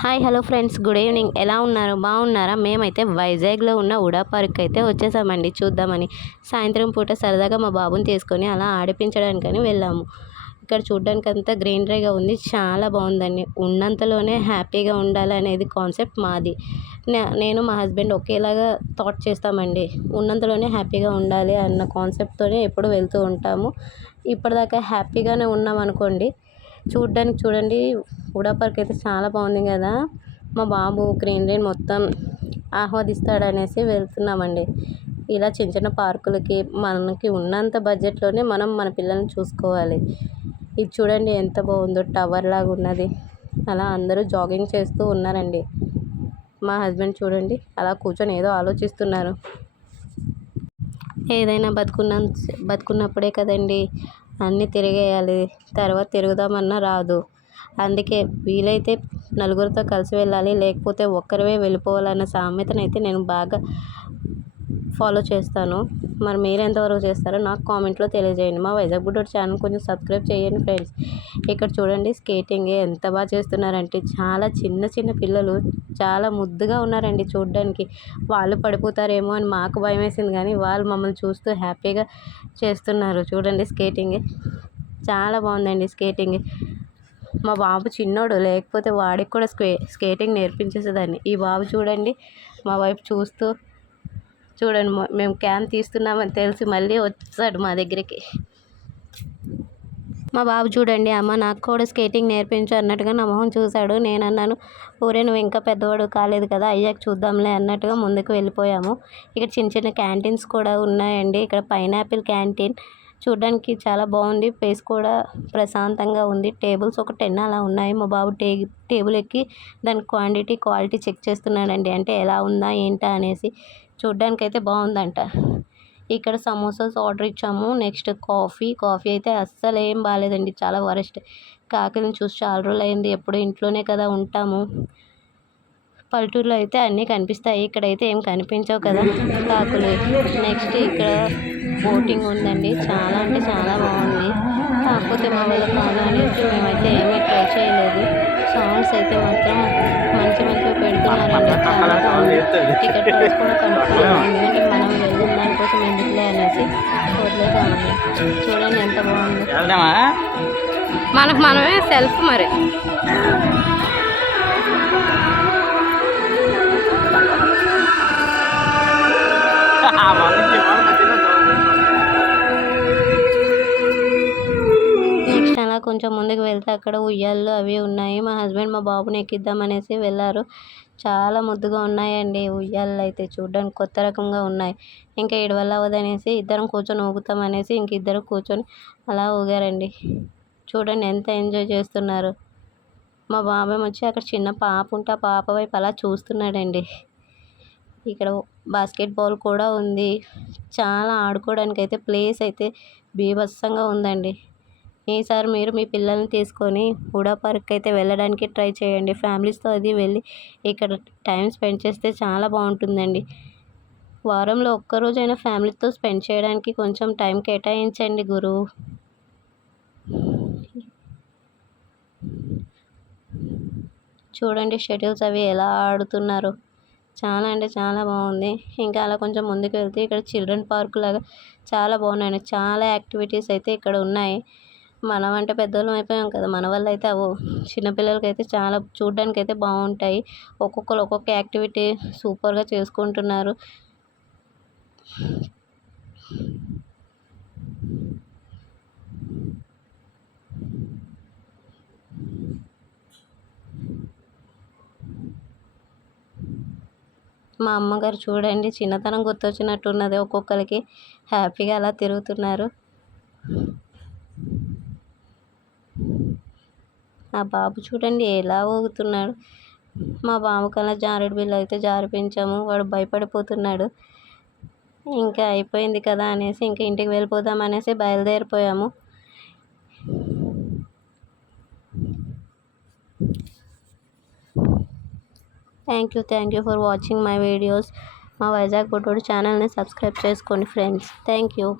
Hi hello friends, good evening. ఎలా ఉన్నారు? బాగున్నారా? మేమైతే వైజాగ్లో ఉన్న ఉడా పార్క్ అయితే వచ్చేసామండి చూద్దామని. సాయంత్రం పూట సరదాగా మా బాబుని తీసుకొని అలా ఆడిపించడానికని వెళ్ళాము. ఇక్కడ చూడడానికి అంతా గ్రీనరీగా ఉంది, చాలా బాగుందండి. ఉన్నంతలోనే హ్యాపీగా ఉండాలనేది కాన్సెప్ట్ మాది. నేను మా హస్బెండ్ ఒకేలాగా థాట్ చేస్తామండి. ఉన్నంతలోనే హ్యాపీగా ఉండాలి అన్న కాన్సెప్ట్తోనే ఎప్పుడు వెళ్తూ ఉంటాము. ఇప్పటిదాకా హ్యాపీగానే ఉన్నాం అనుకోండి. చూడ్డానికి చూడండి, ఉడా పార్క్ అయితే చాలా బాగుంది కదా. మా బాబు గ్రీనరీ మొత్తం ఆస్వాదిస్తాడనేసి వెళ్తున్నామండి. ఇలా చిన్న చిన్న పార్కులకి మనకి ఉన్నంత బడ్జెట్లోనే మనం మన పిల్లల్ని చూసుకోవాలి. ఇది చూడండి ఎంత బాగుందో, టవర్ లాగా ఉన్నది. అలా అందరూ జాగింగ్ చేస్తూ ఉన్నారండి. మా హస్బెండ్ చూడండి అలా కూర్చొని ఏదో ఆలోచిస్తున్నారు. ఏదైనా బతుకున్నప్పుడే కదండి అన్నీ తిరిగేయాలి, తర్వాత తిరుగుదామన్నా రాదు. అందుకే వీలైతే నలుగురితో కలిసి వెళ్ళాలి, లేకపోతే ఒక్కరివే వెళ్ళిపోవాలన్న సామెతనైతే నేను బాగా ఫాలో చేస్తాను. మరి మీరు ఎంతవరకు చేస్తారో నాకు కామెంట్లో తెలియజేయండి. మా వైజాగ్ బుడ్డోడు ఛానల్ కొంచెం సబ్స్క్రైబ్ చేయండి ఫ్రెండ్స్. ఇక్కడ చూడండి స్కేటింగ్ ఎంత బాగా చేస్తున్నారంటే, చాలా చిన్న చిన్న పిల్లలు చాలా ముద్దుగా ఉన్నారండి చూడడానికి. వాళ్ళు పడిపోతారేమో అని మాకు భయం వేసింది, కానీ వాళ్ళు మమ్మల్ని చూస్తూ హ్యాపీగా చేస్తున్నారు. చూడండి స్కేటింగ్ చాలా బాగుందండి. స్కేటింగ్ మా బాబు చిన్నోడు, లేకపోతే వాడికి కూడా స్కేటింగ్ నేర్పించేసేదాన్ని. ఈ బాబు చూడండి మా వైపు చూస్తూ, చూడండి మేము క్యాన్ తీస్తున్నామని తెలిసి మళ్ళీ వచ్చాడు మా దగ్గరికి. మా బాబు చూడండి, అమ్మ నాకు కూడా స్కేటింగ్ నేర్పించు అన్నట్టుగా నా మొహం చూశాడు. నేను అన్నాను, ఊరే నువ్వు ఇంకా పెద్దవాడు కాలేదు కదా, అయ్యాక చూద్దాంలే అన్నట్టుగా ముందుకు వెళ్ళిపోయాము. ఇక్కడ చిన్న చిన్న క్యాంటీన్స్ కూడా ఉన్నాయండి. ఇక్కడ పైనాపిల్ క్యాంటీన్ చూడడానికి చాలా బాగుంది. ప్లేస్ కూడా ప్రశాంతంగా ఉంది. టేబుల్స్ ఒక 10 అలా ఉన్నాయి. మా బాబు టేబుల్ ఎక్కి దాని క్వాలిటీ చెక్ చేస్తున్నాడండి. అంటే ఎలా ఉందా ఏంటా అనేసి. చూడ్డానికి అయితే బాగుందంట. ఇక్కడ సమోసాస్ ఆర్డర్ ఇచ్చాము. నెక్స్ట్ కాఫీ అయితే అస్సలు ఏం బాగాలేదండి, చాలా వరస్ట్. కాకిని చూసి చాలా రోజులు అయింది, ఎప్పుడు ఇంట్లోనే కదా ఉంటాము. పల్లెటూరులో అయితే అన్నీ కనిపిస్తాయి, ఇక్కడైతే ఏం కనిపించవు కదా కాకులు. నెక్స్ట్ ఇక్కడ బోటింగ్ ఉందండి, చాలా అంటే చాలా బాగుంది. కాకపోతే మా వల్ల కాదు అనేసి మేమైతే ఏమీ ట్రై చేయలేదు. సాంగ్స్ అయితే మాత్రం మంచిగా పెడుతున్నారండి, చాలా బాగుంది. టికెట్ ప్రైస్ కూడా కనుక్కోలేదు, ఎందుకంటే మనం వెళ్ళిన దానికోసం ఎందుకులే అనేసి వదిలేసామండి. చూడండి ఎంత బాగుంది. మనమే సెల్ఫ్ మరి. నెక్స్ట్ అలా కొంచెం ముందుకు వెళ్తే అక్కడ ఉయ్యాళ్ళు అవి ఉన్నాయి. మా హస్బెండ్ మా బాబుని ఎక్కిద్దామనేసి వెళ్ళారు. చాలా ముద్దుగా ఉన్నాయండి ఉయ్యాళ్ళు అయితే, చూడడానికి కొత్త రకంగా ఉన్నాయి. ఇంకా ఏడు వల్ల అవ్వదనేసి ఇద్దరం కూర్చొని ఊగుతామనేసి ఇంక ఇద్దరు కూర్చొని అలా ఊగారండి. చూడండి ఎంత ఎంజాయ్ చేస్తున్నారు. మా బాబాయ్ వచ్చి అక్కడ చిన్న పాప ఉంటే ఆ పాప వైపు అలా చూస్తున్నాడండి. ఇక్కడ బాస్కెట్బాల్ కూడా ఉంది. చాలా ఆడుకోవడానికి అయితే ప్లేస్ అయితే బీభత్సంగా ఉందండి. ఈసారి మీరు మీ పిల్లల్ని తీసుకొని ఉడా పార్క్ అయితే వెళ్ళడానికి ట్రై చేయండి. ఫ్యామిలీస్తో అది వెళ్ళి ఇక్కడ టైం స్పెండ్ చేస్తే చాలా బాగుంటుందండి. వారంలో ఒక్కరోజైనా ఫ్యామిలీతో స్పెండ్ చేయడానికి కొంచెం టైం కేటాయించండి గురువు. చూడండి షటిల్స్ అవి ఎలా ఆడుతున్నారు, చాలా అంటే చాలా బాగుంది. ఇంకా అలా కొంచెం ముందుకు వెళ్తే ఇక్కడ చిల్డ్రన్ పార్క్ లాగా చాలా బాగున్నాయండి. చాలా యాక్టివిటీస్ అయితే ఇక్కడ ఉన్నాయి. మనం అంటే పెద్దవాళ్ళం అయిపోయాం కదా, మన వల్ల అయితే అవు. చిన్నపిల్లలకైతే చాలా చూడడానికి అయితే బాగుంటాయి. ఒక్కొక్కరు ఒక్కొక్క యాక్టివిటీ సూపర్గా చేసుకుంటున్నారు. మా అమ్మగారు చూడండి చిన్నతనం గుర్తొచ్చినట్టున్నది ఒక్కొక్కరికి, హ్యాపీగా అలా తిరుగుతున్నారు. ఆ బాబు చూడండి ఎలా ఊగుతున్నాడు. మా బాబు కల్లా జారుడు బిల్లు అయితే జారిపించాము, వాడు భయపడిపోతున్నాడు. ఇంకా అయిపోయింది కదా అనేసి ఇంకా ఇంటికి వెళ్ళిపోదాం అనేసి బయలుదేరిపోయాము. Thank you for watching my videos. మా వైజాగ్ బుడ్డోడు ఛానల్ని సబ్స్క్రైబ్ చేసుకోండి ఫ్రెండ్స్. Thank you.